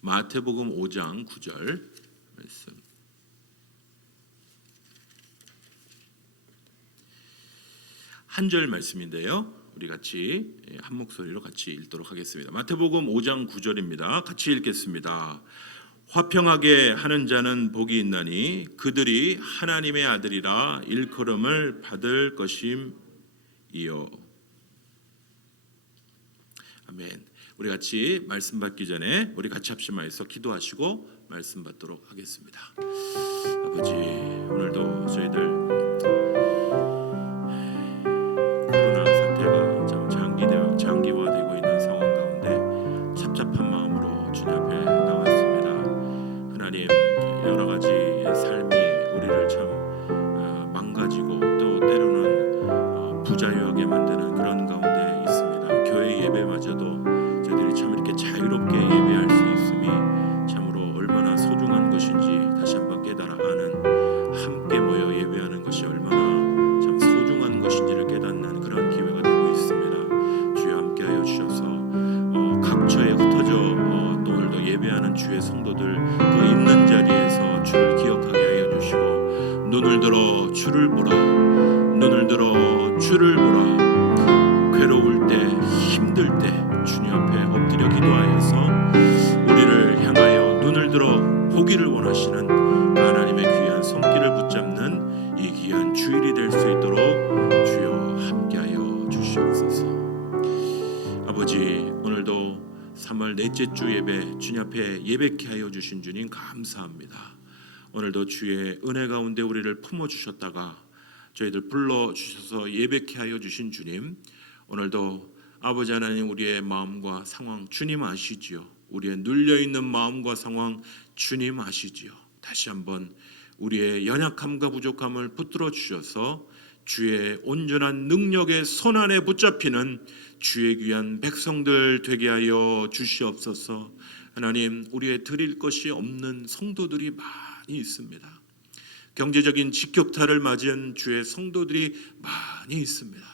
마태복음 5장 9절 말씀. 한 절 말씀인데요. 우리 같이 한 목소리로 같이 읽도록 하겠습니다. 마태복음 5장 9절입니다. 같이 읽겠습니다. 화평하게 하는 자는 복이 있나니 그들이 하나님의 아들이라 일컬음을 받을 것임이요. 아멘. 우리 같이 말씀 받기 전에 우리 같이 합심하여서 기도하시고 말씀 받도록 하겠습니다. 아버지, 오늘도 저희들 코로나 사태가 장기화되고 있는 상황 가운데 착잡한 마음으로 주님 앞에 나왔습니다. 하나님, 여러 가지 삶이 우리를 참 망가지고 또 때로는 부자유하게 만드는 그런 가운데 있습니다. 교회 예배마저도 저희들이 참 이렇게 자유롭게 예배할 수 있음이 참으로 얼마나 소중한 것인지 다시 한번 깨달아 아는, 함께 모여 예배하는 것이 얼마나 참 소중한 것인지를 깨닫는 그런 기회가 되고 있습니다. 주여 함께하여 주셔서 각처에 흩어져 또 오늘도 예배하는 주의 성도들 그 있는 자리에서 주를 기억하게 하여 주시고 눈을 들어 주를 보라, 눈을 들어 주를 보라. 괴로울 때, 힘들 때 주님 앞에 엎드려 기도하여서 우리를 향하여 눈을 들어 보기를 원하시는 하나님의 귀한 손길을 붙잡는 이 귀한 주일이 될 수 있도록 주여 함께하여 주시옵소서. 아버지, 오늘도 3월 넷째 주 예배 주님 앞에 예배케 하여 주신 주님 감사합니다. 오늘도 주의 은혜 가운데 우리를 품어주셨다가 저희들 불러주셔서 예배케 하여 주신 주님, 오늘도 아버지 하나님 우리의 마음과 상황 주님 아시지요. 우리의 눌려있는 마음과 상황 주님 아시지요. 다시 한번 우리의 연약함과 부족함을 붙들어 주셔서 주의 온전한 능력의 손안에 붙잡히는 주의 귀한 백성들 되게 하여 주시옵소서. 하나님, 우리의 드릴 것이 없는 성도들이 많이 있습니다. 경제적인 직격탄을 맞은 주의 성도들이 많이 있습니다.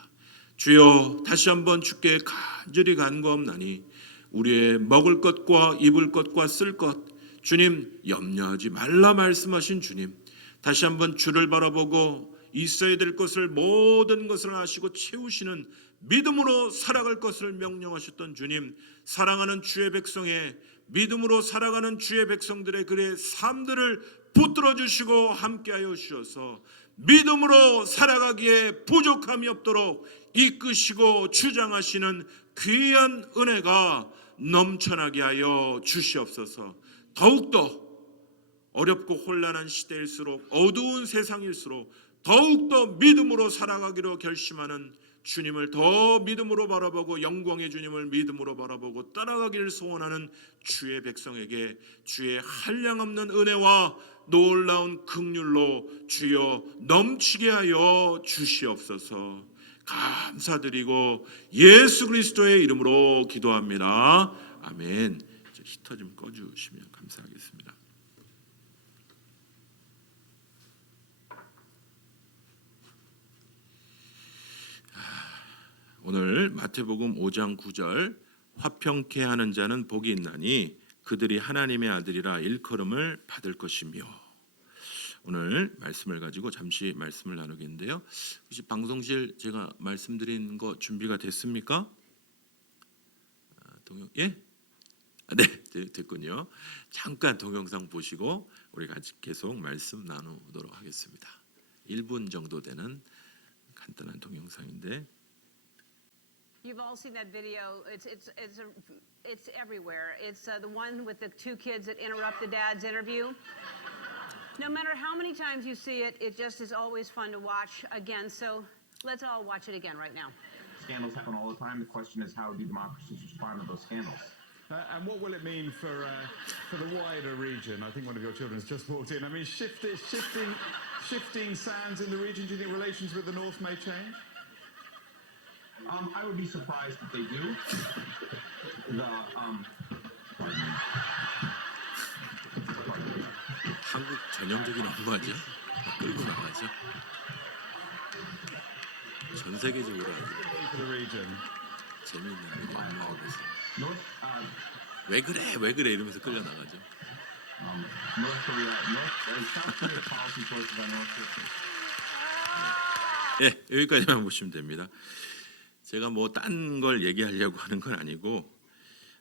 주여, 다시 한번 주께 간절히 간구하옵나니 우리의 먹을 것과 입을 것과 쓸 것 주님 염려하지 말라 말씀하신 주님, 다시 한번 주를 바라보고 있어야 될 것을 모든 것을 아시고 채우시는 믿음으로 살아갈 것을 명령하셨던 주님, 사랑하는 주의 백성의 믿음으로 살아가는 주의 백성들의 그의 삶들을 붙들어 주시고 함께하여 주셔서 믿음으로 살아가기에 부족함이 없도록 이끄시고 주장하시는 귀한 은혜가 넘쳐나게 하여 주시옵소서. 더욱더 어렵고 혼란한 시대일수록, 어두운 세상일수록 더욱더 믿음으로 살아가기로 결심하는 주님을 더 믿음으로 바라보고 영광의 주님을 믿음으로 바라보고 따라가기를 소원하는 주의 백성에게 주의 한량없는 은혜와 놀라운 긍휼로 주여 넘치게 하여 주시옵소서. 감사드리고 예수 그리스도의 이름으로 기도합니다. 아멘. 히터 좀 꺼주시면 감사하겠습니다. 오늘 마태복음 5장 9절, 화평케 하는 자는 복이 있나니 그들이 하나님의 아들이라 일컬음을 받을 것이며, 오늘 말씀을 가지고 잠시 말씀을 나누겠는데요. 혹시 방송실 제가 말씀드린 거 준비가 됐습니까? 예? 네, 됐군요. 잠깐 동영상 보시고 우리 같이 계속 말씀 나누도록 하겠습니다. 1분 정도 되는 간단한 동영상인데. You've all seen that video. It's everywhere. It's the one with the two kids that interrupt the dad's interview. No matter how many times you see it, it just is always fun to watch again. So let's all watch it again right now. Scandals happen all the time. The question is, how do democracies respond to those scandals? And what will it mean for the wider region? I think one of your children has just walked in. I mean, shifting sands in the region. Do you think relations with the North may change? I would be surprised if they do. Pardon me. 한국 전형적인 업무하죠. 끌고 나가죠. 전 세계적으로 아주 For the region. 재미있는 업무하고 있어요. 왜 그래 이러면서 끌려 나가죠. South Korea policy towards North Korea. 예, 여기까지만 보시면 됩니다. 제가 뭐 딴 걸 얘기하려고 하는 건 아니고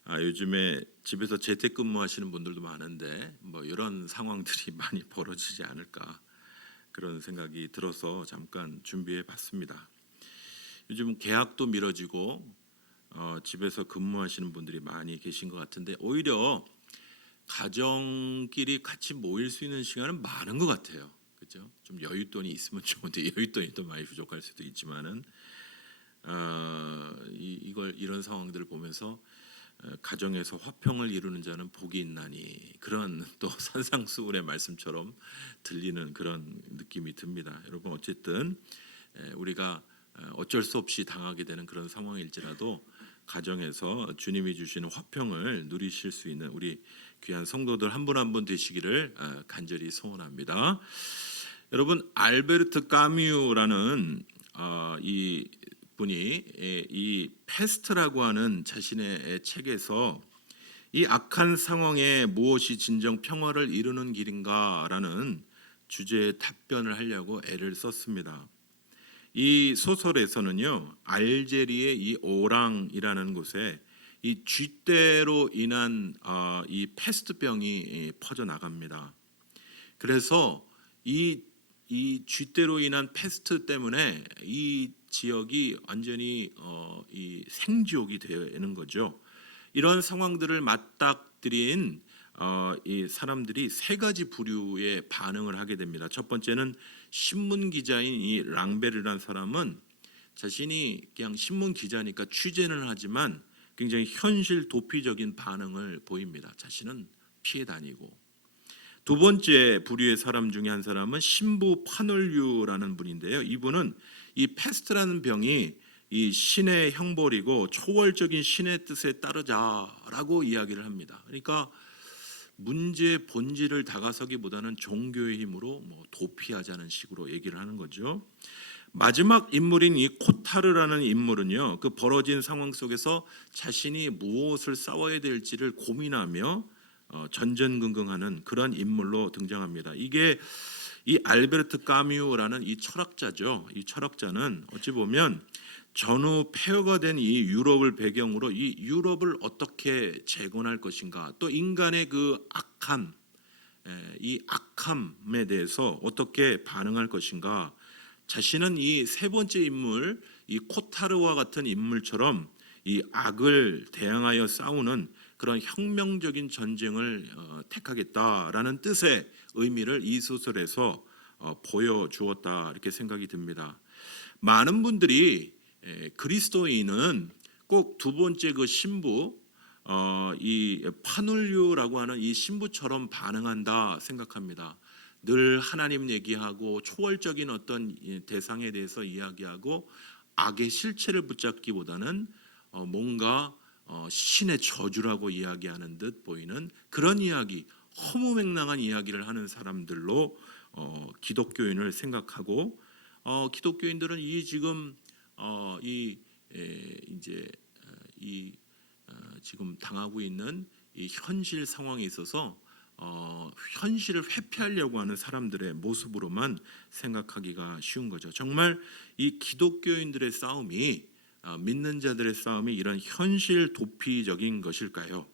요즘에 집에서 재택근무하시는 분들도 많은데 뭐 이런 상황들이 많이 벌어지지 않을까 그런 생각이 들어서 잠깐 준비해봤습니다. 요즘 계약도 미뤄지고 집에서 근무하시는 분들이 많이 계신 것 같은데 오히려 가정끼리 같이 모일 수 있는 시간은 많은 것 같아요. 그렇죠? 좀 여윳돈이 있으면 좋은데 여윳돈이 또 많이 부족할 수도 있지만은 이런 상황들을 보면서 가정에서 화평을 이루는 자는 복이 있나니 그런 또 산상수훈의 말씀처럼 들리는 그런 느낌이 듭니다. 여러분 어쨌든 우리가 어쩔 수 없이 당하게 되는 그런 상황일지라도 가정에서 주님이 주시는 화평을 누리실 수 있는 우리 귀한 성도들 한 분 한 분 되시기를 간절히 소원합니다. 여러분 알베르트 까뮤라는 이 분이 이 패스트라고 하는 자신의 책에서 이 악한 상황에 무엇이 진정 평화를 이루는 길인가라는 주제에 답변을 하려고 애를 썼습니다. 이 소설에서는요 알제리의 이 오랑이라는 곳에 이 쥐떼로 인한 이 패스트병이 퍼져 나갑니다. 그래서 이 쥐떼로 인한 패스트 때문에 이 지역이 완전히 이 생지옥이 되는 거죠. 이런 상황들을 맞닥뜨린 이 사람들이 세 가지 부류의 반응을 하게 됩니다. 첫 번째는 신문 기자인 이 랑베르라는 사람은 자신이 그냥 신문 기자니까 취재는 하지만 굉장히 현실 도피적인 반응을 보입니다. 자신은 피해 다니고. 두 번째 부류의 사람 중에 한 사람은 신부 파놀류라는 분인데요. 이분은 이 패스트라는 병이 이 신의 형벌이고 초월적인 신의 뜻에 따르자라고 이야기를 합니다. 그러니까 문제의 본질을 다가서기보다는 종교의 힘으로 뭐 도피하자는 식으로 얘기를 하는 거죠. 마지막 인물인 이 코타르라는 인물은요, 그 벌어진 상황 속에서 자신이 무엇을 싸워야 될지를 고민하며 전전긍긍하는 그런 인물로 등장합니다. 이게 이 알베르트 까뮤라는 이 철학자죠. 이 철학자는 어찌 보면 전후 폐허가 된 이 유럽을 배경으로 이 유럽을 어떻게 재건할 것인가, 또 인간의 그 악함, 이 악함에 대해서 어떻게 반응할 것인가. 자신은 이 세 번째 인물, 이 코타르와 같은 인물처럼 이 악을 대항하여 싸우는 그런 혁명적인 전쟁을 택하겠다라는 뜻의 의미를 이 소설에서 보여주었다 이렇게 생각이 듭니다. 많은 분들이 그리스도인은 꼭 두 번째 그 신부 이 파눌류라고 하는 이 신부처럼 반응한다 생각합니다. 늘 하나님 얘기하고 초월적인 어떤 대상에 대해서 이야기하고 악의 실체를 붙잡기보다는 뭔가 신의 저주라고 이야기하는 듯 보이는 그런 이야기, 허무맹랑한 이야기를 하는 사람들로 기독교인을 생각하고 기독교인들은 이 지금 지금 당하고 있는 이 현실 상황에 있어서 현실을 회피하려고 하는 사람들의 모습으로만 생각하기가 쉬운 거죠. 정말 이 기독교인들의 싸움이 믿는 자들의 싸움이 이런 현실 도피적인 것일까요?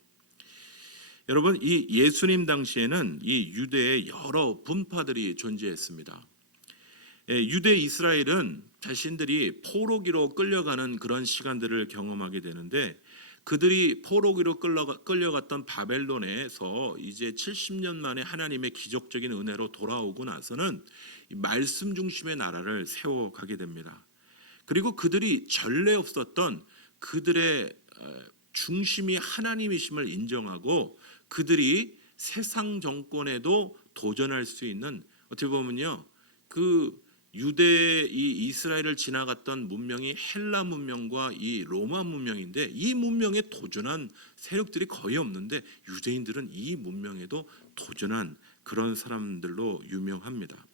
여러분 이 예수님 당시에는 이 유대의 여러 분파들이 존재했습니다. 유대 이스라엘은 자신들이 포로기로 끌려가는 그런 시간들을 경험하게 되는데 그들이 포로기로 끌려갔던 바벨론에서 이제 70년 만에 하나님의 기적적인 은혜로 돌아오고 나서는 말씀 중심의 나라를 세워가게 됩니다. 그리고 그들이 전례 없었던 그들의 중심이 하나님이심을 인정하고 그들이 세상 정권에도 도전할 수 있는 어떻게 보면요 그 유대 이 이스라엘을 지나갔던 문명이 헬라 문명과 이 로마 문명인데 이 문명에 도전한 세력들이 거의 없는데 유대인들은 이 문명에도 도전한 그런 사람들로 유명합니다.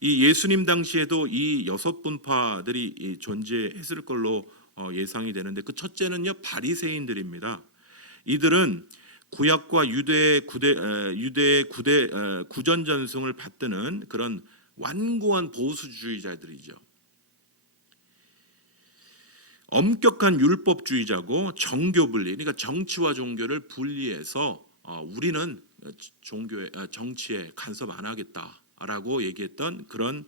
이 예수님 당시에도 이 여섯 분파들이 존재했을 걸로 예상이 되는데 그 첫째는요 바리새인들입니다. 이들은 구약과 유대의 구전 전승을 받드는 그런 완고한 보수주의자들이죠. 엄격한 율법주의자고 정교 분리, 그러니까 정치와 종교를 분리해서 우리는 정치에 간섭 안 하겠다라고 얘기했던 그런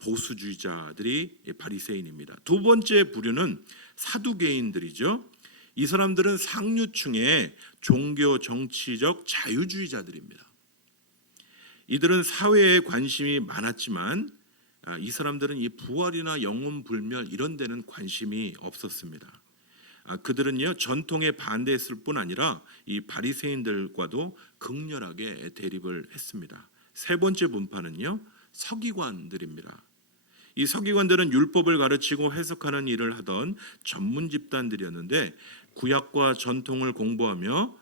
보수주의자들이 바리새인입니다. 두 번째 부류는 사두개인들이죠. 이 사람들은 상류층의 종교 정치적 자유주의자들입니다. 이들은 사회에 관심이 많았지만 이 사람들은 이 부활이나 영혼 불멸 이런 데는 관심이 없었습니다. 그들은요 전통에 반대했을 뿐 아니라 이 바리새인들과도 극렬하게 대립을 했습니다. 세 번째 분파는요 서기관들입니다. 이 서기관들은 율법을 가르치고 해석하는 일을 하던 전문 집단들이었는데 구약과 전통을 공부하며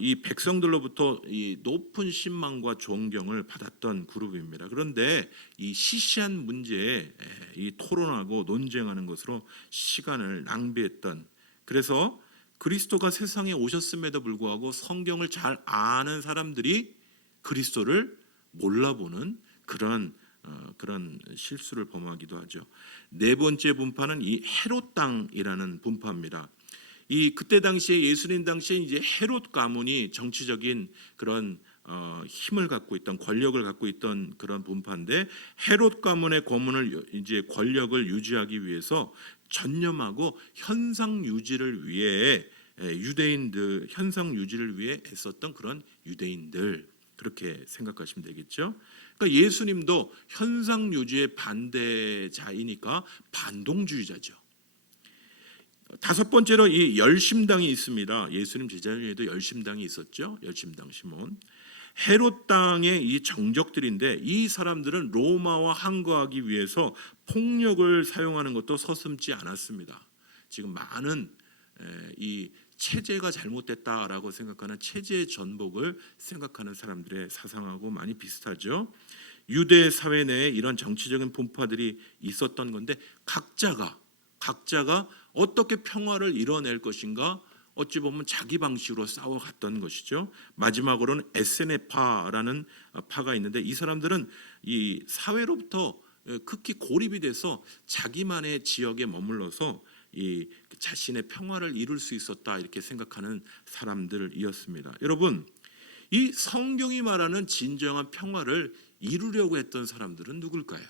이 백성들로부터 이 높은 신망과 존경을 받았던 그룹입니다. 그런데 이 시시한 문제에 이 토론하고 논쟁하는 것으로 시간을 낭비했던, 그래서 그리스도가 세상에 오셨음에도 불구하고 성경을 잘 아는 사람들이 그리스도를 몰라보는 그런 실수를 범하기도 하죠. 네 번째 분파는 이 헤롯 당이라는 분파입니다. 이 그때 당시에 예수님 당시에 이제 헤롯 가문이 정치적인 그런 힘을 갖고 있던, 권력을 갖고 있던 그런 분파인데, 헤롯 가문의 이제 권력을 유지하기 위해서 전념하고 현상 유지를 위해 현상 유지를 위해 애썼던 그런 유대인들, 그렇게 생각하시면 되겠죠. 그러니까 예수님도 현상 유지의 반대자이니까 반동주의자죠. 다섯 번째로 이 열심당이 있습니다. 예수님 제자 중에도 열심당이 있었죠. 열심당 시몬. 헤롯 당의 이 정적들인데, 이 사람들은 로마와 항거하기 위해서 폭력을 사용하는 것도 서슴지 않았습니다. 지금 많은 이 체제가 잘못됐다라고 생각하는 체제의 전복을 생각하는 사람들의 사상하고 많이 비슷하죠. 유대 사회 내에 이런 정치적인 분파들이 있었던 건데, 각자가 어떻게 평화를 이뤄낼 것인가, 어찌 보면 자기 방식으로 싸워갔던 것이죠. 마지막으로는 에세네파라는 파가 있는데, 이 사람들은 이 사회로부터 극히 고립이 돼서 자기만의 지역에 머물러서 이 자신의 평화를 이룰 수 있었다, 이렇게 생각하는 사람들이었습니다. 여러분, 이 성경이 말하는 진정한 평화를 이루려고 했던 사람들은 누굴까요?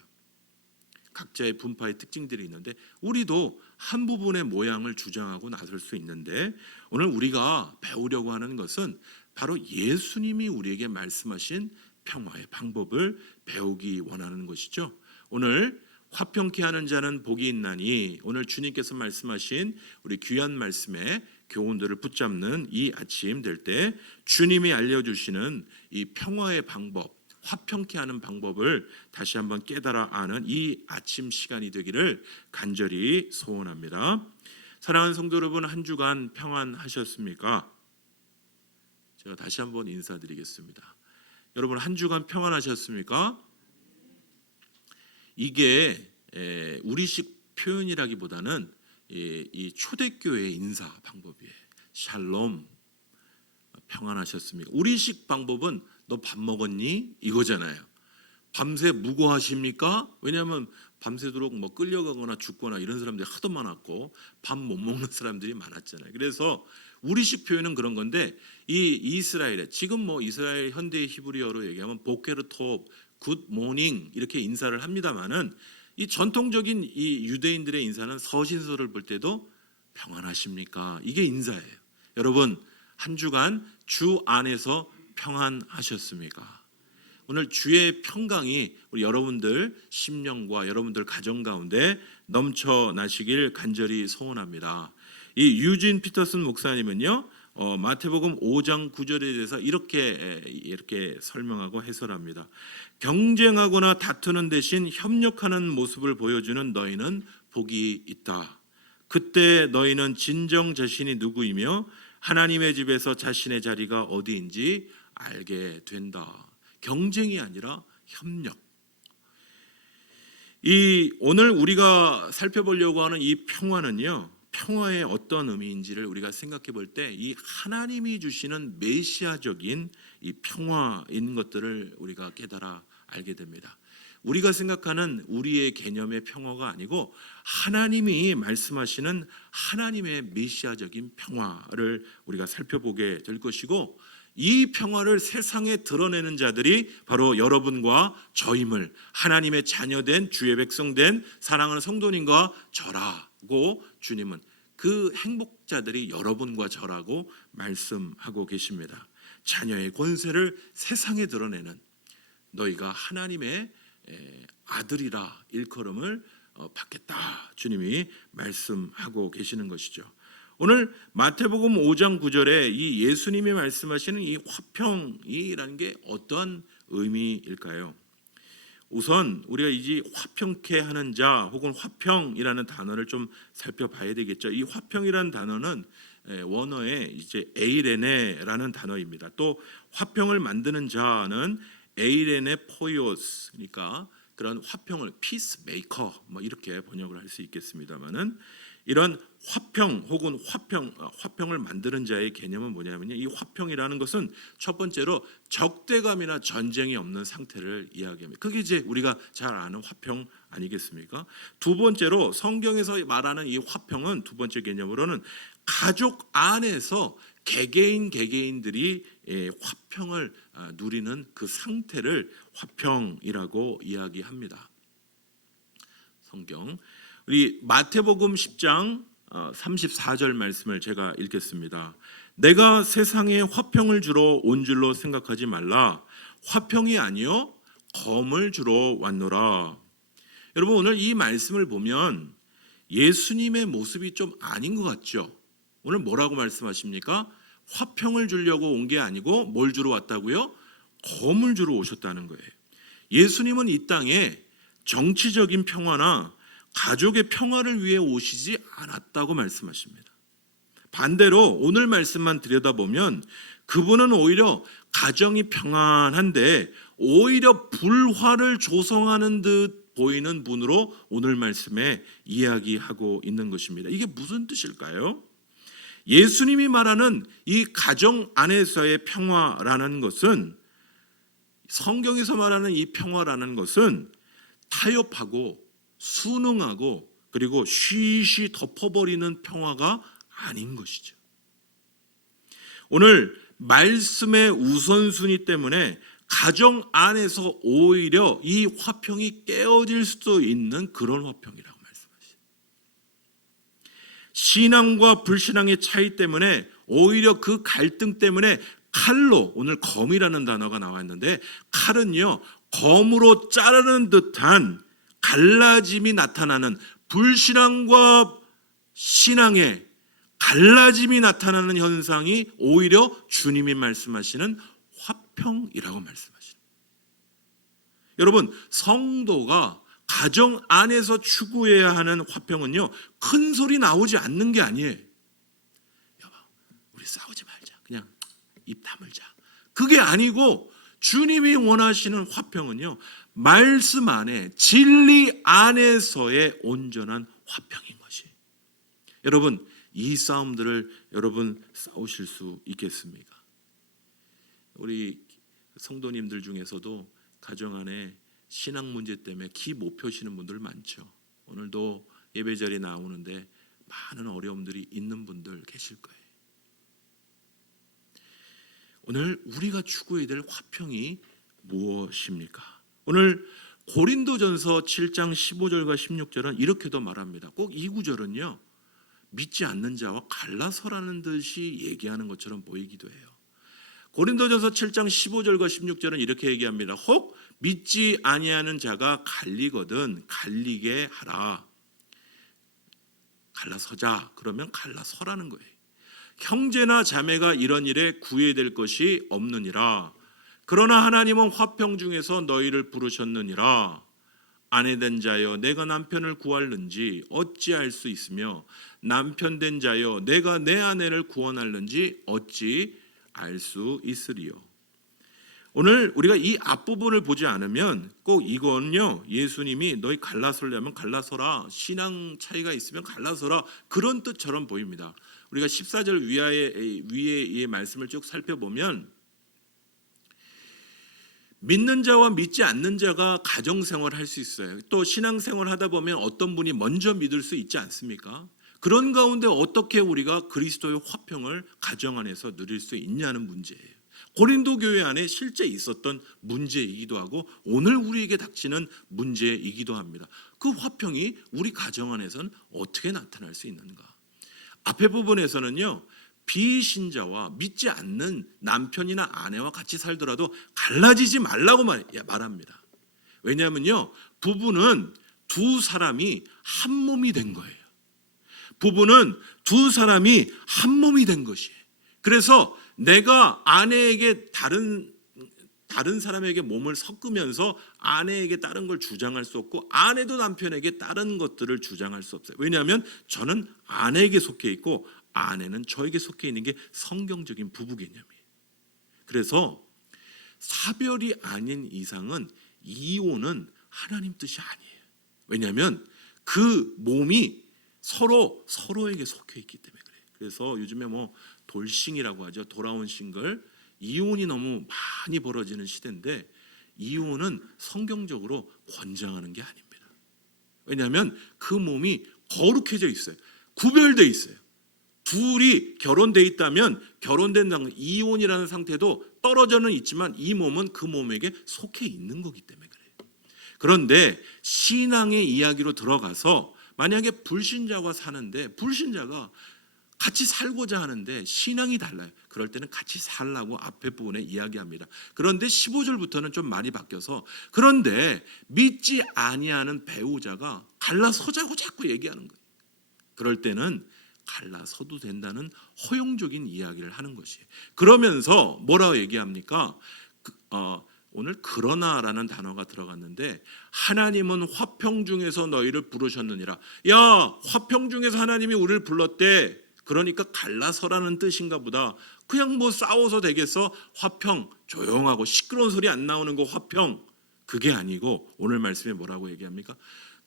각자의 분파의 특징들이 있는데, 우리도 한 부분의 모양을 주장하고 나설 수 있는데, 오늘 우리가 배우려고 하는 것은 바로 예수님이 우리에게 말씀하신 평화의 방법을 배우기 원하는 것이죠. 오늘 화평케 하는 자는 복이 있나니, 오늘 주님께서 말씀하신 우리 귀한 말씀의 교훈들을 붙잡는 이 아침 될 때 주님이 알려주시는 이 평화의 방법, 화평케 하는 방법을 다시 한번 깨달아 아는 이 아침 시간이 되기를 간절히 소원합니다. 사랑하는 성도 여러분, 한 주간 평안하셨습니까? 제가 다시 한번 인사드리겠습니다. 여러분, 한 주간 평안하셨습니까? 이게 우리식 표현이라기보다는 이 초대교회의 인사 방법이에요. 샬롬, 평안하셨습니까? 우리식 방법은 너 밥 먹었니? 이거잖아요. 밤새 무고하십니까? 왜냐하면 밤새도록 뭐 끌려가거나 죽거나 이런 사람들이 하도 많았고 밥 못 먹는 사람들이 많았잖아요. 그래서 우리식 표현은 그런 건데, 이 이스라엘에 지금 뭐 이스라엘 현대 히브리어로 얘기하면 보케르톱, 굿 모닝 이렇게 인사를 합니다만은, 이 전통적인 이 유대인들의 인사는 서신서를 볼 때도 평안하십니까? 이게 인사예요. 여러분, 한 주간 주 안에서 평안하셨습니까? 오늘 주의 평강이 우리 여러분들 심령과 여러분들 가정 가운데 넘쳐나시길 간절히 소원합니다. 이 유진 피터슨 목사님은요, 마태복음 5장 9절에 대해서 이렇게 설명하고 해설합니다. 경쟁하거나 다투는 대신 협력하는 모습을 보여주는 너희는 복이 있다. 그때 너희는 진정 자신이 누구이며 하나님의 집에서 자신의 자리가 어디인지 알게 된다. 경쟁이 아니라 협력. 오늘 우리가 살펴보려고 하는 이 평화는요, 평화의 어떤 의미인지를 우리가 생각해 볼 때 이 하나님이 주시는 메시아적인 이 평화인 것들을 우리가 깨달아 알게 됩니다. 우리가 생각하는 우리의 개념의 평화가 아니고 하나님이 말씀하시는 하나님의 메시아적인 평화를 우리가 살펴보게 될 것이고, 이 평화를 세상에 드러내는 자들이 바로 여러분과 저임을, 하나님의 자녀된 주의 백성된 사랑하는 성도님과 저라고 주님은 그 행복자들이 여러분과 저라고 말씀하고 계십니다. 자녀의 권세를 세상에 드러내는 너희가 하나님의 아들이라 일컬음을 받겠다, 주님이 말씀하고 계시는 것이죠. 오늘 마태복음 5장 9절에 이 예수님이 말씀하시는 이 화평이라는 게 어떤 의미일까요? 우선 우리가 이 화평케 하는 자 혹은 화평이라는 단어를 좀 살펴봐야 되겠죠. 이 화평이라는 단어는 원어의 이제 에이레네라는 단어입니다. 또 화평을 만드는 자는 에이레네 포이오스, 그러니까 그런 화평을 피스메이커 뭐 이렇게 번역을 할 수 있겠습니다만은, 이런 화평 혹은 화평을 만드는 자의 개념은 뭐냐면요, 이 화평이라는 것은 첫 번째로 적대감이나 전쟁이 없는 상태를 이야기합니다. 그게 이제 우리가 잘 아는 화평 아니겠습니까? 두 번째로 성경에서 말하는 이 화평은, 두 번째 개념으로는 가족 안에서 개개인들이 화평을 누리는 그 상태를 화평이라고 이야기합니다. 성경 우리 마태복음 10장 34절 말씀을 제가 읽겠습니다. 내가 세상에 화평을 주러 온 줄로 생각하지 말라. 화평이 아니요 검을 주러 왔노라. 여러분, 오늘 이 말씀을 보면 예수님의 모습이 좀 아닌 것 같죠? 오늘 뭐라고 말씀하십니까? 화평을 주려고 온 게 아니고 뭘 주러 왔다고요? 검을 주러 오셨다는 거예요. 예수님은 이 땅에 정치적인 평화나 가족의 평화를 위해 오시지 않았다고 말씀하십니다. 반대로 오늘 말씀만 들여다보면 그분은 오히려 가정이 평안한데 오히려 불화를 조성하는 듯 보이는 분으로 오늘 말씀에 이야기하고 있는 것입니다. 이게 무슨 뜻일까요? 예수님이 말하는 이 가정 안에서의 평화라는 것은, 성경에서 말하는 이 평화라는 것은 타협하고 순응하고 그리고 쉬쉬 덮어버리는 평화가 아닌 것이죠. 오늘 말씀의 우선순위 때문에 가정 안에서 오히려 이 화평이 깨어질 수도 있는 그런 화평이라고 말씀하시죠. 신앙과 불신앙의 차이 때문에 오히려 그 갈등 때문에 칼로, 오늘 검이라는 단어가 나와 있는데 칼은요 검으로 자르는 듯한 갈라짐이 나타나는, 불신앙과 신앙의 갈라짐이 나타나는 현상이 오히려 주님이 말씀하시는 화평이라고 말씀하십니다. 여러분, 성도가 가정 안에서 추구해야 하는 화평은요 큰 소리 나오지 않는 게 아니에요. 여보, 우리 싸우지 말자, 그냥 입 다물자, 그게 아니고 주님이 원하시는 화평은요 말씀 안에 진리 안에서의 온전한 화평인 것이. 여러분, 이 싸움들을 여러분 싸우실 수 있겠습니까? 우리 성도님들 중에서도 가정 안에 신앙 문제 때문에 기 못 펴시는 분들 많죠. 오늘도 예배 자리에 나오는데 많은 어려움들이 있는 분들 계실 거예요. 오늘 우리가 추구해야 될 화평이 무엇입니까? 오늘 고린도전서 7장 15절과 16절은 이렇게도 말합니다. 꼭 이 구절은요 믿지 않는 자와 갈라서라는 듯이 얘기하는 것처럼 보이기도 해요. 고린도전서 7장 15절과 16절은 이렇게 얘기합니다. 혹 믿지 아니하는 자가 갈리거든 갈리게 하라. 갈라서자 그러면 갈라서라는 거예요. 형제나 자매가 이런 일에 구애될 것이 없느니라. 그러나 하나님은 화평 중에서 너희를 부르셨느니라. 아내된 자여 내가 남편을 구할는지 어찌할 수 있으며 남편된 자여 내가 내 아내를 구원할는지 어찌 알 수 있으리요. 오늘 우리가 이 앞부분을 보지 않으면 꼭 이건요, 예수님이 너희 갈라서려면 갈라서라, 신앙 차이가 있으면 갈라서라, 그런 뜻처럼 보입니다. 우리가 14절 위에 이 말씀을 쭉 살펴보면 믿는 자와 믿지 않는 자가 가정생활을 할 수 있어요. 또 신앙생활을 하다 보면 어떤 분이 먼저 믿을 수 있지 않습니까? 그런 가운데 어떻게 우리가 그리스도의 화평을 가정 안에서 누릴 수 있냐는 문제예요. 고린도 교회 안에 실제 있었던 문제이기도 하고 오늘 우리에게 닥치는 문제이기도 합니다. 그 화평이 우리 가정 안에서는 어떻게 나타날 수 있는가? 앞에 부분에서는요, 비신자와 믿지 않는 남편이나 아내와 같이 살더라도 갈라지지 말라고 말합니다. 왜냐하면요, 부부는 두 사람이 한 몸이 된 거예요. 부부는 두 사람이 한 몸이 된 것이에요. 그래서 내가 아내에게 다른 사람에게 몸을 섞으면서 아내에게 다른 걸 주장할 수 없고 아내도 남편에게 다른 것들을 주장할 수 없어요. 왜냐하면 저는 아내에게 속해 있고 아내는 저에게 속해 있는 게 성경적인 부부 개념이에요. 그래서 사별이 아닌 이상은 이혼은 하나님 뜻이 아니에요. 왜냐하면 그 몸이 서로에게 속해 있기 때문에 그래요. 그래서 요즘에 돌싱이라고 하죠. 돌아온 싱글. 이혼이 너무 많이 벌어지는 시대인데 이혼은 성경적으로 권장하는 게 아닙니다. 왜냐하면 그 몸이 거룩해져 있어요. 구별돼 있어요. 둘이 결혼돼 있다면 결혼된 이혼이라는 상태도 떨어져는 있지만 이 몸은 그 몸에게 속해 있는 거기 때문에 그래요. 그런데 신앙의 이야기로 들어가서 만약에 불신자와 사는데 불신자가 같이 살고자 하는데 신앙이 달라요. 그럴 때는 같이 살라고 앞에 부분에 이야기합니다. 그런데 15절부터는 좀 많이 바뀌어서 그런데 믿지 아니하는 배우자가 갈라서자고 자꾸 얘기하는 거예요. 그럴 때는 갈라서도 된다는 허용적인 이야기를 하는 것이에요. 그러면서 뭐라고 얘기합니까? 오늘 그러나라는 단어가 들어갔는데 하나님은 화평 중에서 너희를 부르셨느니라. 야, 화평 중에서 하나님이 우리를 불렀대. 그러니까 갈라서라는 뜻인가 보다. 그냥 싸워서 되겠어? 화평, 조용하고 시끄러운 소리 안 나오는 거 화평. 그게 아니고 오늘 말씀에 뭐라고 얘기합니까?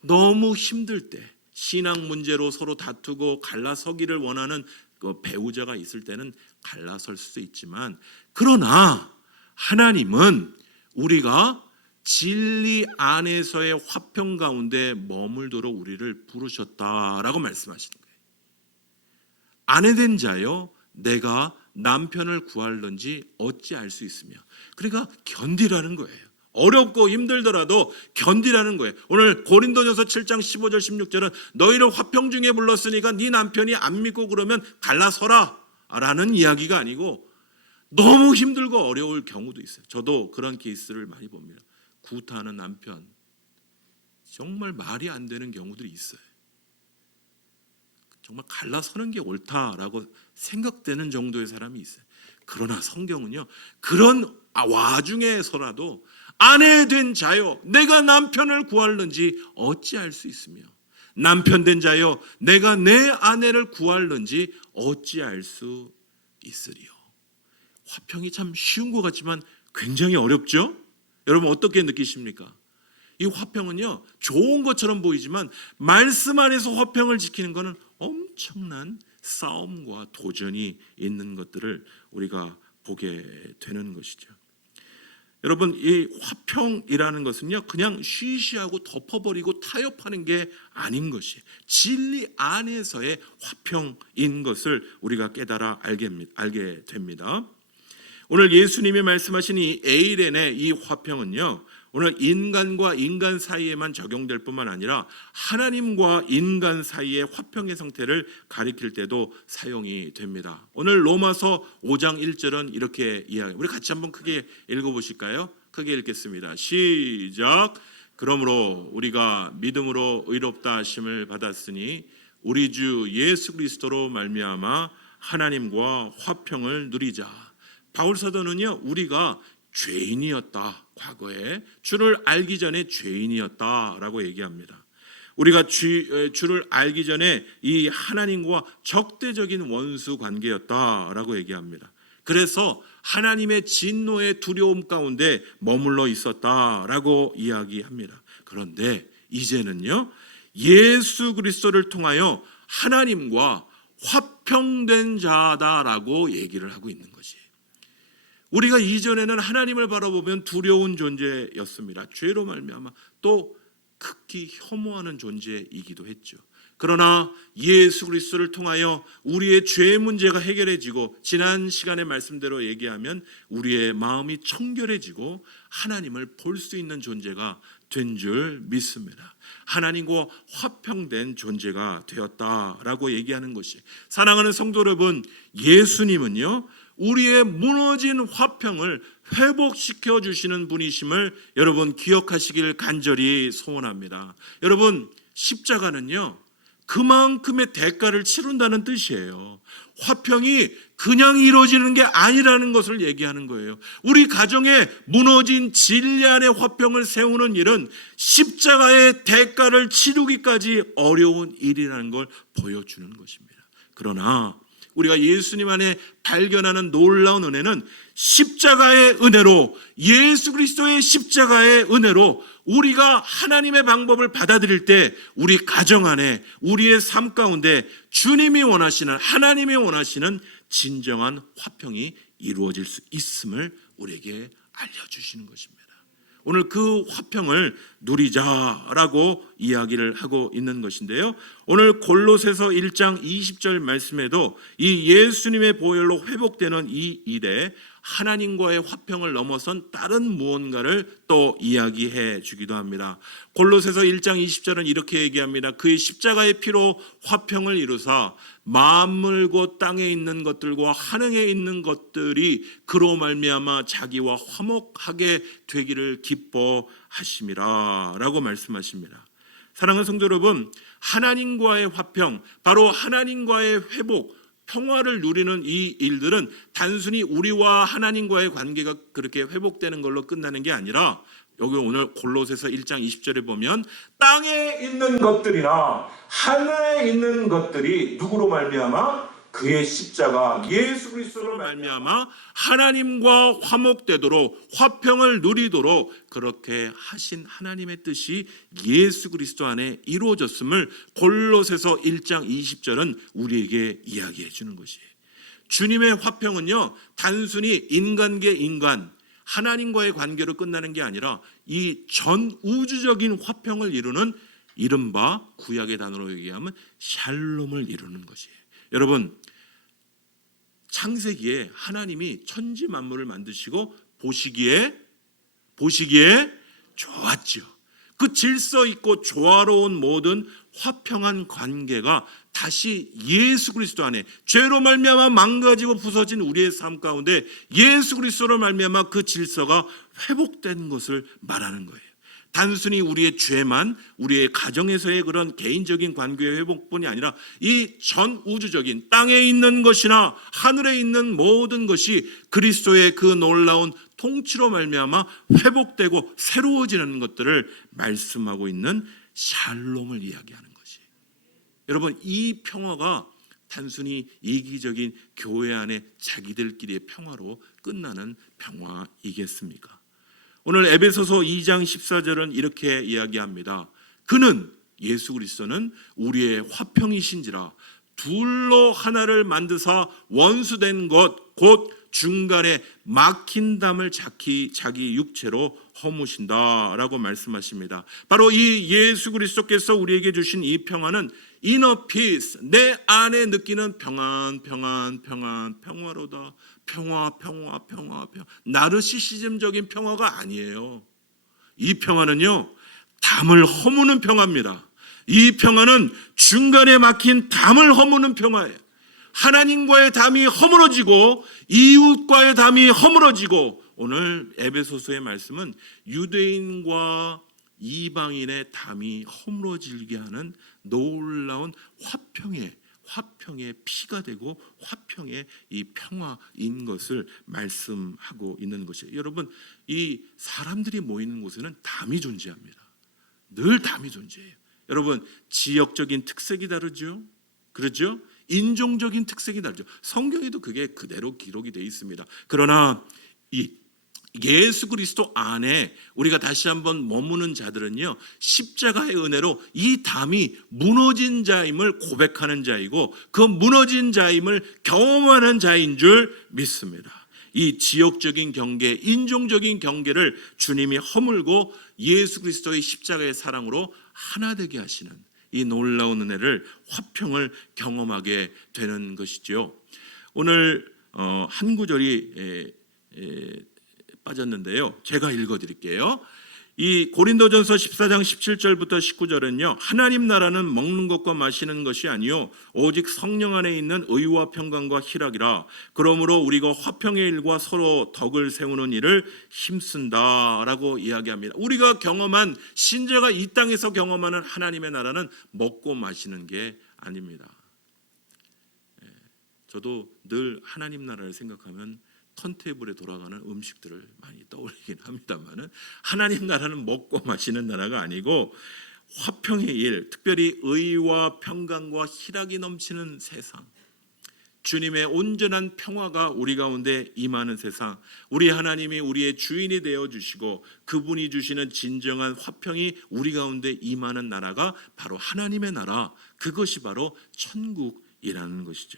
너무 힘들 때 신앙 문제로 서로 다투고 갈라서기를 원하는 그 배우자가 있을 때는 갈라설 수 있지만 그러나 하나님은 우리가 진리 안에서의 화평 가운데 머물도록 우리를 부르셨다라고 말씀하시는 거예요. 아내된 자여 내가 남편을 구할런지 어찌 알 수 있으며, 그러니까 견디라는 거예요. 어렵고 힘들더라도 견디라는 거예요. 오늘 고린도전서 7장 15절 16절은 너희를 화평 중에 불렀으니까 네 남편이 안 믿고 그러면 갈라서라 라는 이야기가 아니고 너무 힘들고 어려울 경우도 있어요. 저도 그런 케이스를 많이 봅니다. 구타하는 남편, 정말 말이 안 되는 경우들이 있어요. 정말 갈라서는 게 옳다라고 생각되는 정도의 사람이 있어요. 그러나 성경은요, 그런 와중에서라도 아내 된 자여 내가 남편을 구할는지 어찌 알 수 있으며 남편 된 자여 내가 내 아내를 구할는지 어찌 알 수 있으리요. 화평이 참 쉬운 것 같지만 굉장히 어렵죠? 여러분 어떻게 느끼십니까? 이 화평은요, 좋은 것처럼 보이지만 말씀 안에서 화평을 지키는 것은 엄청난 싸움과 도전이 있는 것들을 우리가 보게 되는 것이죠. 여러분, 이 화평이라는 것은요, 그냥 쉬쉬하고 덮어버리고 타협하는 게 아닌 것이 진리 안에서의 화평인 것을 우리가 깨달아 알게 됩니다. 오늘 예수님이 말씀하신 이 에이렌의 이 화평은요, 오늘 인간과 인간 사이에만 적용될 뿐만 아니라 하나님과 인간 사이의 화평의 상태를 가리킬 때도 사용이 됩니다. 오늘 로마서 5장 1절은 이렇게 이야기해요. 우리 같이 한번 크게 읽어보실까요? 크게 읽겠습니다. 시작. 그러므로 우리가 믿음으로 의롭다 하심을 받았으니 우리 주 예수 그리스도로 말미암아 하나님과 화평을 누리자. 바울 사도는요, 우리가 죄인이었다. 과거에 주를 알기 전에 죄인이었다라고 얘기합니다. 우리가 주를 알기 전에 이 하나님과 적대적인 원수 관계였다라고 얘기합니다. 그래서 하나님의 진노의 두려움 가운데 머물러 있었다라고 이야기합니다. 그런데 이제는요, 예수 그리스도를 통하여 하나님과 화평된 자다라고 얘기를 하고 있는 것이에요. 우리가 이전에는 하나님을 바라보면 두려운 존재였습니다. 죄로 말미암아 또 극히 혐오하는 존재이기도 했죠. 그러나 예수 그리스도를 통하여 우리의 죄 문제가 해결해지고, 지난 시간의 말씀대로 얘기하면 우리의 마음이 청결해지고 하나님을 볼 수 있는 존재가 된 줄 믿습니다. 하나님과 화평된 존재가 되었다라고 얘기하는 것이, 사랑하는 성도 여러분, 예수님은요, 우리의 무너진 화평을 회복시켜 주시는 분이심을 여러분 기억하시길 간절히 소원합니다. 여러분, 십자가는요, 그만큼의 대가를 치른다는 뜻이에요. 화평이 그냥 이루어지는 게 아니라는 것을 얘기하는 거예요. 우리 가정에 무너진 진리 안에 화평을 세우는 일은 십자가의 대가를 치르기까지 어려운 일이라는 걸 보여주는 것입니다. 그러나 우리가 예수님 안에 발견하는 놀라운 은혜는 십자가의 은혜로, 예수 그리스도의 십자가의 은혜로 우리가 하나님의 방법을 받아들일 때 우리 가정 안에, 우리의 삶 가운데 주님이 원하시는, 하나님이 원하시는 진정한 화평이 이루어질 수 있음을 우리에게 알려주시는 것입니다. 오늘 그 화평을 누리자라고 이야기를 하고 있는 것인데요, 오늘 골로새서 1장 20절 말씀에도 이 예수님의 보혈로 회복되는 이 일에 하나님과의 화평을 넘어선 다른 무언가를 또 이야기해 주기도 합니다. 골로새서 1장 20절은 이렇게 얘기합니다. 그의 십자가의 피로 화평을 이루사 만물 곧 땅에 있는 것들과 하늘에 있는 것들이 그로 말미암아 자기와 화목하게 되기를 기뻐하심이라 라고 말씀하십니다. 사랑하는 성도 여러분, 하나님과의 화평, 바로 하나님과의 회복, 평화를 누리는 이 일들은 단순히 우리와 하나님과의 관계가 그렇게 회복되는 걸로 끝나는 게 아니라, 여기 오늘 골로새서 1장 20절에 보면 땅에 있는 것들이나 하늘에 있는 것들이 누구로 말미암아? 그의 십자가 예수 그리스도로 말미암아 하나님과 화목되도록, 화평을 누리도록 그렇게 하신 하나님의 뜻이 예수 그리스도 안에 이루어졌음을 골로새서 1장 20절은 우리에게 이야기해 주는 것이에요. 주님의 화평은요, 단순히 인간계 인간, 하나님과의 관계로 끝나는 게 아니라 이 전 우주적인 화평을 이루는, 이른바 구약의 단어로 얘기하면 샬롬을 이루는 것이에요. 여러분, 창세기에 하나님이 천지 만물을 만드시고 보시기에 좋았죠. 그 질서 있고 조화로운 모든 화평한 관계가 다시 예수 그리스도 안에, 죄로 말미암아 망가지고 부서진 우리의 삶 가운데 예수 그리스도로 말미암아 그 질서가 회복된 것을 말하는 거예요. 단순히 우리의 죄만, 우리의 가정에서의 그런 개인적인 관계의 회복뿐이 아니라 이 전 우주적인 땅에 있는 것이나 하늘에 있는 모든 것이 그리스도의 그 놀라운 통치로 말미암아 회복되고 새로워지는 것들을 말씀하고 있는 샬롬을 이야기하는 것이. 여러분, 이 평화가 단순히 이기적인 교회 안에 자기들끼리의 평화로 끝나는 평화이겠습니까? 오늘 에베소서 2장 14절은 이렇게 이야기합니다. 그는, 예수 그리스도는 우리의 화평이신지라 둘로 하나를 만드사 원수된 것 곧 중간에 막힌 담을 자기 육체로 허무신다라고 말씀하십니다. 바로 이 예수 그리스도께서 우리에게 주신 이 평화는 inner peace, 내 안에 느끼는 평화로다. 평화. 나르시시즘적인 평화가 아니에요. 이 평화는요, 담을 허무는 평화입니다. 이 평화는 중간에 막힌 담을 허무는 평화예요. 하나님과의 담이 허물어지고 이웃과의 담이 허물어지고, 오늘 에베소서의 말씀은 유대인과 이방인의 담이 허물어지게 하는 놀라운 화평의 피가 되고 화평의 이 평화인 것을 말씀하고 있는 것이에요. 여러분, 이 사람들이 모이는 곳에는 담이 존재합니다. 늘 담이 존재해요. 여러분, 지역적인 특색이 다르죠? 그렇죠? 인종적인 특색이 다르죠. 성경에도 그게 그대로 기록이 되어 있습니다. 그러나 이 예수 그리스도 안에 우리가 다시 한번 머무는 자들은요, 십자가의 은혜로 이 담이 무너진 자임을 고백하는 자이고 그 무너진 자임을 경험하는 자인 줄 믿습니다. 이 지역적인 경계, 인종적인 경계를 주님이 허물고 예수 그리스도의 십자가의 사랑으로 하나 되게 하시는 이 놀라운 은혜를, 화평을 경험하게 되는 것이죠. 오늘 한 구절이 빠졌는데요. 제가 읽어드릴게요. 이 고린도전서 14장 17절부터 19절은요. 하나님 나라는 먹는 것과 마시는 것이 아니요 오직 성령 안에 있는 의와 평강과 희락이라. 그러므로 우리가 화평의 일과 서로 덕을 세우는 일을 힘쓴다라고 이야기합니다. 우리가 경험한, 신자가 이 땅에서 경험하는 하나님의 나라는 먹고 마시는 게 아닙니다. 저도 늘 하나님 나라를 생각하면 턴테이블에 돌아가는 음식들을 많이 떠올리긴 합니다만은, 하나님 나라는 먹고 마시는 나라가 아니고 화평의 일, 특별히 의와 평강과 희락이 넘치는 세상, 주님의 온전한 평화가 우리 가운데 임하는 세상, 우리 하나님이 우리의 주인이 되어 주시고 그분이 주시는 진정한 화평이 우리 가운데 임하는 나라가 바로 하나님의 나라, 그것이 바로 천국이라는 것이죠.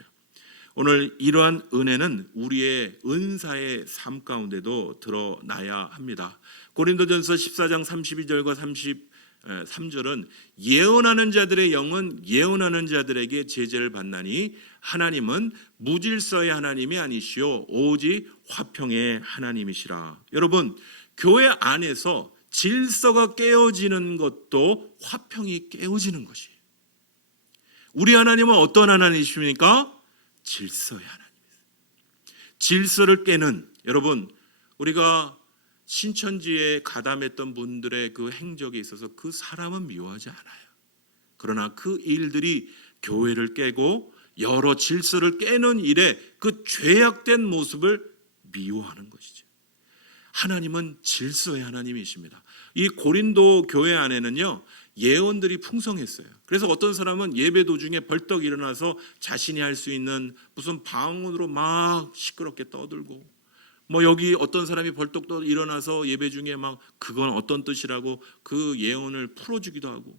오늘 이러한 은혜는 우리의 은사의 삶 가운데도 드러나야 합니다. 고린도전서 14장 32절과 33절은 예언하는 자들의 영은 예언하는 자들에게 제재를 받나니 하나님은 무질서의 하나님이 아니시오 오직 화평의 하나님이시라. 여러분, 교회 안에서 질서가 깨어지는 것도 화평이 깨어지는 것이에요. 우리 하나님은 어떤 하나님이십니까? 질서의 하나님입니다. 질서를 깨는, 여러분, 우리가 신천지에 가담했던 분들의 그 행적에 있어서 그 사람은 미워하지 않아요. 그러나 그 일들이 교회를 깨고 여러 질서를 깨는 일에 그 죄악된 모습을 미워하는 것이죠. 하나님은 질서의 하나님이십니다. 이 고린도 교회 안에는요, 예언들이 풍성했어요. 그래서 어떤 사람은 예배 도중에 벌떡 일어나서 자신이 할 수 있는 무슨 방언으로 막 시끄럽게 떠들고, 여기 어떤 사람이 벌떡 일어나서 예배 중에 막 그건 어떤 뜻이라고 그 예언을 풀어주기도 하고,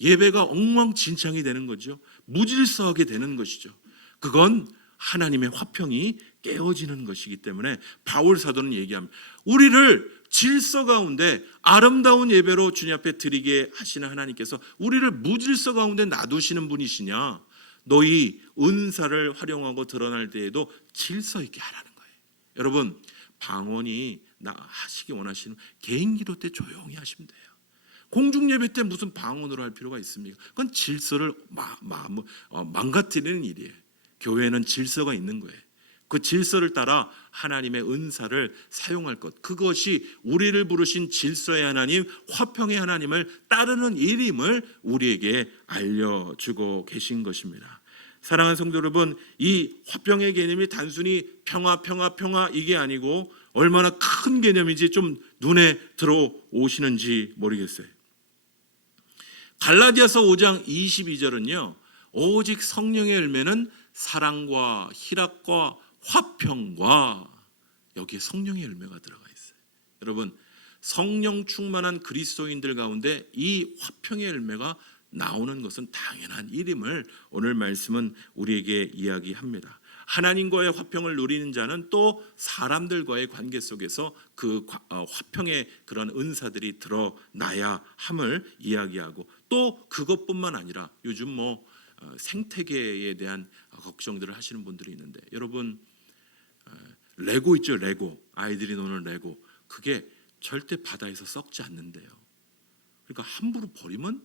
예배가 엉망진창이 되는 거죠. 무질서하게 되는 것이죠. 그건 하나님의 화평이 깨어지는 것이기 때문에 바울 사도는 얘기합니다. 우리를 질서 가운데 아름다운 예배로 주님 앞에 드리게 하시는 하나님께서 우리를 무질서 가운데 놔두시는 분이시냐? 너희 은사를 활용하고 드러날 때에도 질서 있게 하라는 거예요. 여러분, 방언이 하시기 원하시는 개인 기도 때 조용히 하시면 돼요. 공중 예배 때 무슨 방언으로 할 필요가 있습니까? 그건 질서를 망가뜨리는 일이에요. 교회는 질서가 있는 거예요. 그 질서를 따라 하나님의 은사를 사용할 것, 그것이 우리를 부르신 질서의 하나님, 화평의 하나님을 따르는 일임을 우리에게 알려주고 계신 것입니다. 사랑하는 성도 여러분, 이 화평의 개념이 단순히 평화 이게 아니고 얼마나 큰 개념인지 좀 눈에 들어오시는지 모르겠어요. 갈라디아서 5장 22절은요, 오직 성령의 열매는 사랑과 희락과 화평과, 여기에 성령의 열매가 들어가 있어요. 여러분, 성령 충만한 그리스도인들 가운데 이 화평의 열매가 나오는 것은 당연한 일임을 오늘 말씀은 우리에게 이야기합니다. 하나님과의 화평을 누리는 자는 또 사람들과의 관계 속에서 그 화평의 그런 은사들이 드러나야 함을 이야기하고, 또 그것뿐만 아니라 요즘 생태계에 대한 걱정들을 하시는 분들이 있는데, 여러분, 레고 있죠, 레고. 아이들이 노는 레고. 그게 절대 바다에서 썩지 않는데요. 그러니까 함부로 버리면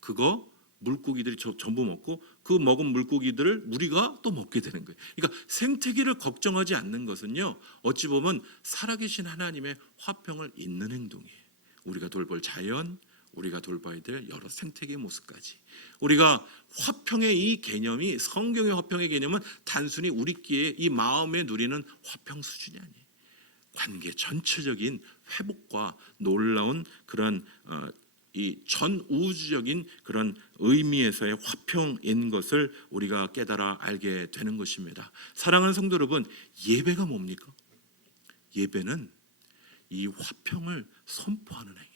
그거 물고기들이 전부 먹고 그 먹은 물고기들을 우리가 또 먹게 되는 거예요. 그러니까 생태계를 걱정하지 않는 것은요, 어찌 보면 살아계신 하나님의 화평을 잇는 행동이에요. 우리가 돌볼 자연, 우리가 돌봐야 될 여러 생태계의 모습까지, 우리가 화평의 이 개념이, 성경의 화평의 개념은 단순히 우리끼리 이 마음에 누리는 화평 수준이 아니에요. 관계 전체적인 회복과 놀라운 그런 이 전 우주적인 그런 의미에서의 화평인 것을 우리가 깨달아 알게 되는 것입니다. 사랑하는 성도 여러분, 예배가 뭡니까? 예배는 이 화평을 선포하는 행위.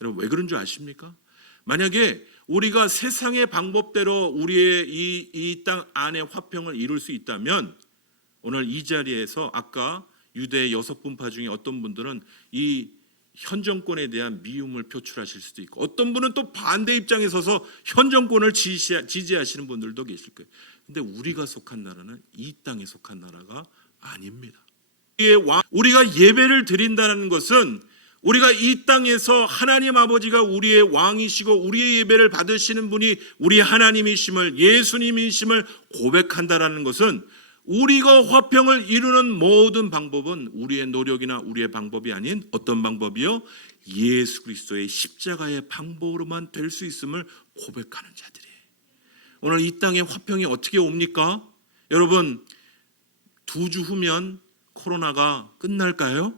여러분 왜 그런 줄 아십니까? 만약에 우리가 세상의 방법대로 우리의 이 땅 안에 화평을 이룰 수 있다면 오늘 이 자리에서 아까 유대 6분파 중에 어떤 분들은 이 현 정권에 대한 미움을 표출하실 수도 있고 어떤 분은 또 반대 입장에 서서 현 정권을 지지하시는 분들도 계실 거예요. 근데 우리가 속한 나라는 이 땅에 속한 나라가 아닙니다. 우리가 예배를 드린다는 것은 우리가 이 땅에서 하나님 아버지가 우리의 왕이시고 우리의 예배를 받으시는 분이 우리 하나님이심을, 예수님이심을 고백한다라는 것은 우리가 화평을 이루는 모든 방법은 우리의 노력이나 우리의 방법이 아닌 어떤 방법이요? 예수 그리스도의 십자가의 방법으로만 될 수 있음을 고백하는 자들이에요. 오늘 이 땅에 화평이 어떻게 옵니까? 여러분 2주 후면 코로나가 끝날까요?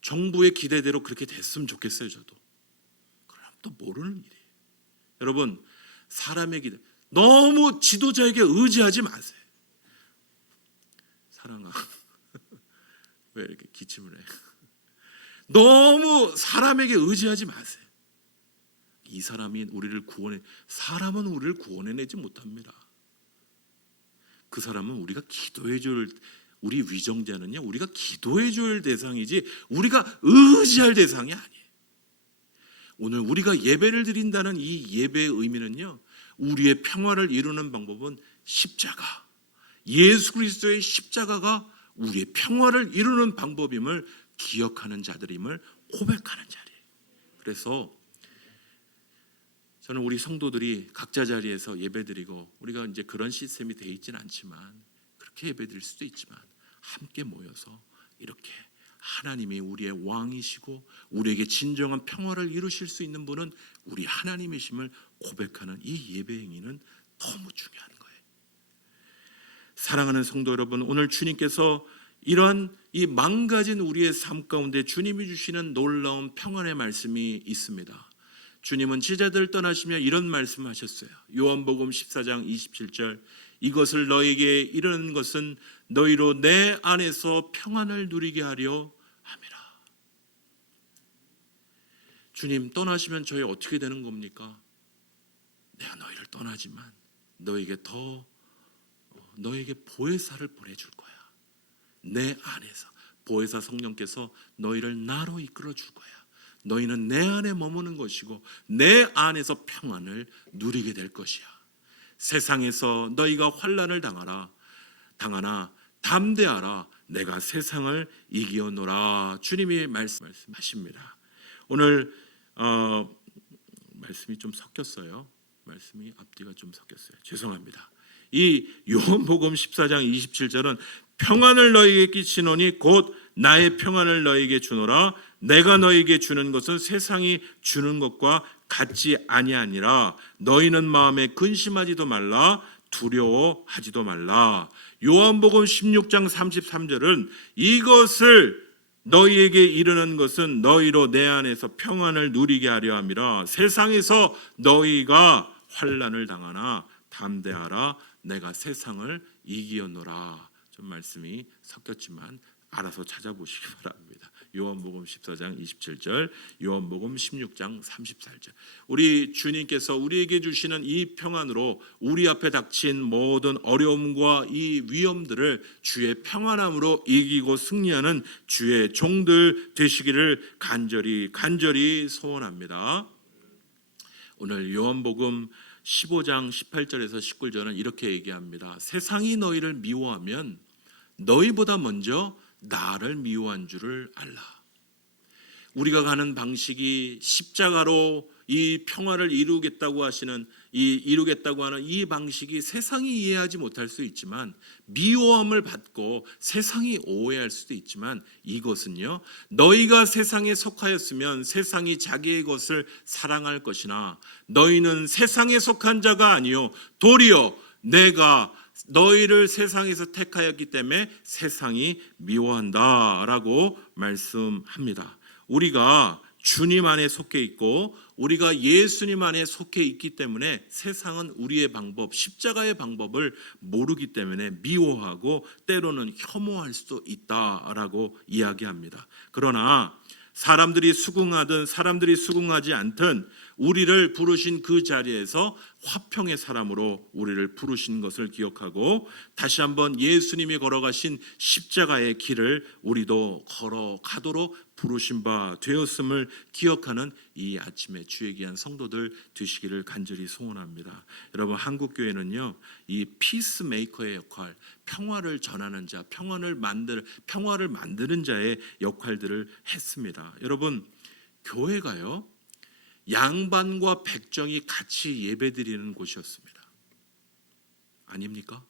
정부의 기대대로 그렇게 됐으면 좋겠어요. 저도. 그럼 또 모르는 일이에요. 여러분 사람의 기대 너무 지도자에게 의지하지 마세요. 사랑아 왜 이렇게 기침을 해? 너무 사람에게 의지하지 마세요. 이 사람이 우리를 구원해, 사람은 우리를 구원해내지 못합니다. 그 사람은 우리가 기도해줄, 우리 위정자는요 우리가 기도해줄 대상이지 우리가 의지할 대상이 아니에요. 오늘 우리가 예배를 드린다는 이 예배의 의미는요 우리의 평화를 이루는 방법은 십자가, 예수 그리스도의 십자가가 우리의 평화를 이루는 방법임을 기억하는 자들임을 고백하는 자리예요. 그래서 저는 우리 성도들이 각자 자리에서 예배드리고 우리가 이제 그런 시스템이 돼 있지는 않지만 그렇게 예배드릴 수도 있지만 함께 모여서 이렇게 하나님이 우리의 왕이시고 우리에게 진정한 평화를 이루실 수 있는 분은 우리 하나님이심을 고백하는 이 예배 행위는 너무 중요한 거예요. 사랑하는 성도 여러분, 오늘 주님께서 이러한 이 망가진 우리의 삶 가운데 주님이 주시는 놀라운 평안의 말씀이 있습니다. 주님은 제자들 떠나시며 이런 말씀하셨어요. 요한복음 14장 27절, 이것을 너에게 이르는 것은 너희로 내 안에서 평안을 누리게 하려 함이라. 주님 떠나시면 저희 어떻게 되는 겁니까? 내가 너희를 떠나지만 너에게 보혜사를 보내줄 거야. 내 안에서 보혜사 성령께서 너희를 나로 이끌어 줄 거야. 너희는 내 안에 머무는 것이고 내 안에서 평안을 누리게 될 것이야. 세상에서 너희가 환난을 당하나 담대하라. 내가 세상을 이기었노라. 주님이 말씀하십니다. 오늘 말씀이 좀 섞였어요. 말씀이 앞뒤가 좀 섞였어요. 죄송합니다. 이 요한복음 14장 27절은 평안을 너희에게 끼치노니 곧 나의 평안을 너희에게 주노라. 내가 너희에게 주는 것은 세상이 주는 것과 같지 아니하니라. 너희는 마음에 근심하지도 말라, 두려워하지도 말라. 요한복음 16장 33절은 이것을 너희에게 이르는 것은 너희로 내 안에서 평안을 누리게 하려 함이라. 세상에서 너희가 환난을 당하나 담대하라. 내가 세상을 이기었노라. 좀 말씀이 섞였지만 알아서 찾아보시기 바랍니다. 요한복음 14장 27절, 요한복음 16장 34절. 우리 주님께서 우리에게 주시는 이 평안으로 우리 앞에 닥친 모든 어려움과 이 위험들을 주의 평안함으로 이기고 승리하는 주의 종들 되시기를 간절히 소원합니다. 오늘 요한복음 15장 18절에서 19절은 이렇게 얘기합니다. 세상이 너희를 미워하면 너희보다 먼저 나를 미워한 줄을 알라. 우리가 가는 방식이 십자가로 이 평화를 이루겠다고 하는 이 방식이 세상이 이해하지 못할 수 있지만 미워함을 받고 세상이 오해할 수도 있지만 이것은요 너희가 세상에 속하였으면 세상이 자기의 것을 사랑할 것이나 너희는 세상에 속한 자가 아니요 도리어 내가 너희를 세상에서 택하였기 때문에 세상이 미워한다라고 말씀합니다. 우리가 주님 안에 속해 있고 우리가 예수님 안에 속해 있기 때문에 세상은 우리의 방법, 십자가의 방법을 모르기 때문에 미워하고 때로는 혐오할 수도 있다라고 이야기합니다. 그러나 사람들이 수긍하든 사람들이 수긍하지 않든 우리를 부르신 그 자리에서 화평의 사람으로 우리를 부르신 것을 기억하고 다시 한번 예수님이 걸어가신 십자가의 길을 우리도 걸어가도록 부르신 바 되었음을 기억하는 이 아침에 주의 귀한 성도들 되시기를 간절히 소원합니다. 여러분, 한국교회는요, 이 피스메이커의 역할, 평화를 전하는 자, 평화를 만드는 자의 역할들을 했습니다. 여러분, 교회가요, 양반과 백정이 같이 예배드리는 곳이었습니다. 아닙니까?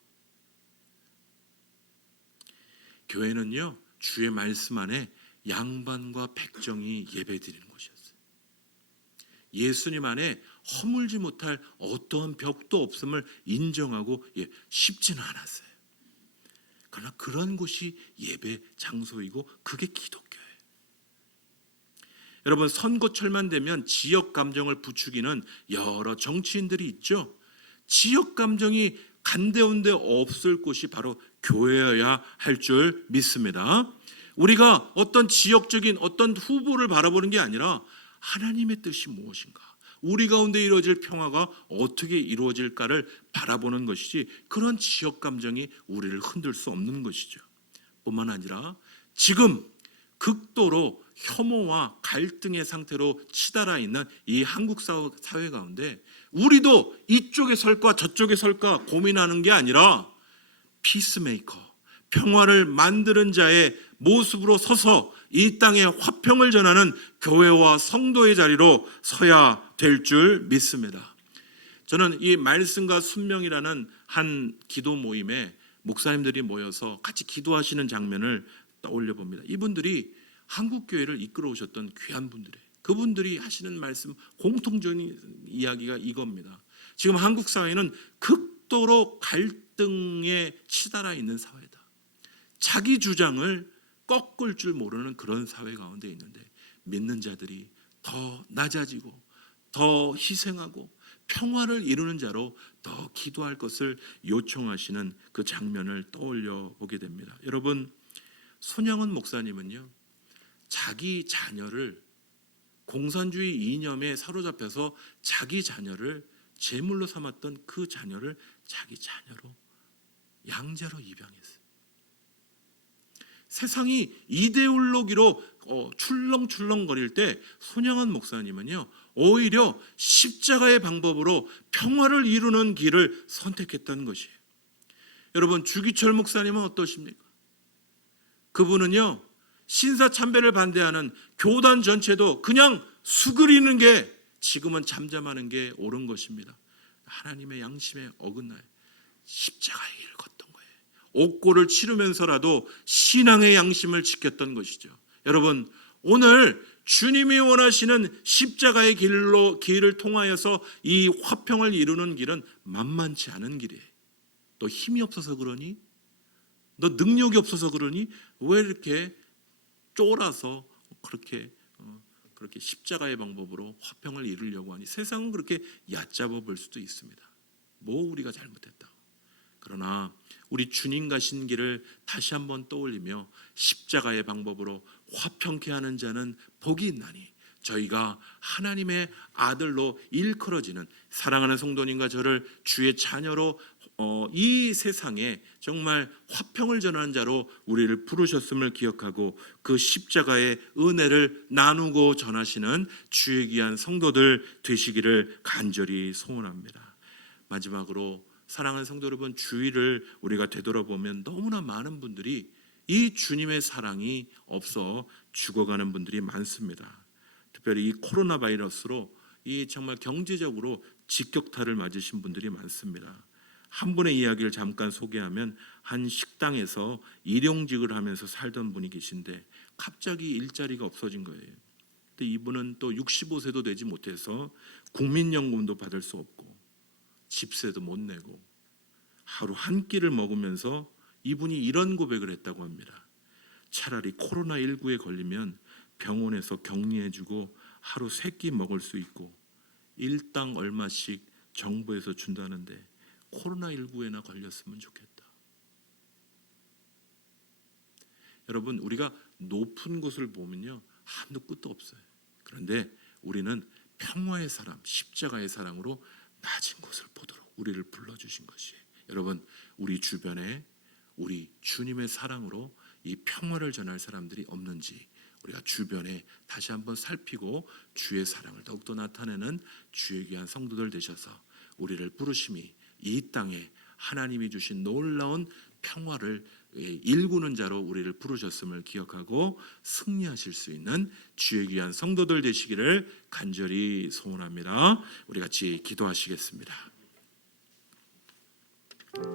교회는요, 주의 말씀 안에 양반과 백정이 예배드리는 곳이었어요. 예수님 안에 허물지 못할 어떠한 벽도 없음을 인정하고 쉽지는 않았어요. 그러나 그런 곳이 예배 장소이고 그게 기독교예요. 여러분, 선거철만 되면 지역 감정을 부추기는 여러 정치인들이 있죠. 지역 감정이 간데온데 없을 곳이 바로 교회여야 할 줄 믿습니다. 우리가 어떤 지역적인 어떤 후보를 바라보는 게 아니라 하나님의 뜻이 무엇인가, 우리 가운데 이루어질 평화가 어떻게 이루어질까를 바라보는 것이지 그런 지역 감정이 우리를 흔들 수 없는 것이죠. 뿐만 아니라 지금 극도로 혐오와 갈등의 상태로 치달아 있는 이 한국 사회 가운데 우리도 이쪽에 설까 저쪽에 설까 고민하는 게 아니라 피스메이커, 평화를 만드는 자의 모습으로 서서 이 땅에 화평을 전하는 교회와 성도의 자리로 서야 될 줄 믿습니다. 저는 이 말씀과 순명이라는 한 기도 모임에 목사님들이 모여서 같이 기도하시는 장면을 떠올려 봅니다. 이분들이 한국 교회를 이끌어 오셨던 귀한 분들이에요. 그분들이 하시는 말씀 공통적인 이야기가 이겁니다. 지금 한국 사회는 극도로 갈등에 치달아 있는 사회다. 자기 주장을 꺾을 줄 모르는 그런 사회 가운데 있는데 믿는 자들이 더 낮아지고 더 희생하고 평화를 이루는 자로 더 기도할 것을 요청하시는 그 장면을 떠올려 보게 됩니다. 여러분, 손양원 목사님은요, 자기 자녀를 공산주의 이념에 사로잡혀서 자기 자녀를 제물로 삼았던 그 자녀를 자기 자녀로 양자로 입양했어요. 세상이 이데올로기로 출렁출렁거릴 때 손양원 목사님은요, 오히려 십자가의 방법으로 평화를 이루는 길을 선택했던 것이에요. 여러분, 주기철 목사님은 어떠십니까? 그분은요, 신사참배를 반대하는 교단 전체도 그냥 수그리는 게 지금은 잠잠하는 게 옳은 것입니다. 하나님의 양심에 어긋나요. 십자가의 길을 걷던 거예요. 옥고를 치르면서라도 신앙의 양심을 지켰던 것이죠. 여러분, 오늘 주님이 원하시는 십자가의 길을 통하여서 이 화평을 이루는 길은 만만치 않은 길이에요. 너 힘이 없어서 그러니? 너 능력이 없어서 그러니? 왜 이렇게 쫄아서 그렇게 십자가의 방법으로 화평을 이루려고 하니? 세상은 그렇게 얕잡아 볼 수도 있습니다. 뭐 우리가 잘못했다고. 그러나 우리 주님 가신 길을 다시 한번 떠올리며 십자가의 방법으로 화평케 하는 자는 복이 있나니 저희가 하나님의 아들로 일컬어지는 사랑하는 성도님과 저를 주의 자녀로 이 세상에 정말 화평을 전하는 자로 우리를 부르셨음을 기억하고 그 십자가의 은혜를 나누고 전하시는 주의 귀한 성도들 되시기를 간절히 소원합니다. 마지막으로 사랑하는 성도 여러분, 주의를 우리가 되돌아보면 너무나 많은 분들이 이 주님의 사랑이 없어 죽어가는 분들이 많습니다. 특별히 이 코로나 바이러스로 이 정말 경제적으로 직격탄을 맞으신 분들이 많습니다. 한 분의 이야기를 잠깐 소개하면 한 식당에서 일용직을 하면서 살던 분이 계신데 갑자기 일자리가 없어진 거예요. 근데 이분은 또 65세도 되지 못해서 국민연금도 받을 수 없고 집세도 못 내고 하루 한 끼를 먹으면서 이분이 이런 고백을 했다고 합니다. 차라리 코로나19에 걸리면 병원에서 격리해주고 하루 3끼 먹을 수 있고 일당 얼마씩 정부에서 준다는데 코로나19에나 걸렸으면 좋겠다. 여러분, 우리가 높은 곳을 보면요 한도 끝도 없어요. 그런데 우리는 평화의 사람, 십자가의 사랑으로 낮은 곳을 보도록 우리를 불러주신 것이에요. 여러분, 우리 주변에 우리 주님의 사랑으로 이 평화를 전할 사람들이 없는지 우리가 주변에 다시 한번 살피고 주의 사랑을 더욱더 나타내는 주의 귀한 성도들 되셔서 우리를 부르심이 이 땅에 하나님이 주신 놀라운 평화를 일구는 자로 우리를 부르셨음을 기억하고 승리하실 수 있는 주의 귀한 성도들 되시기를 간절히 소원합니다. 우리 같이 기도하시겠습니다.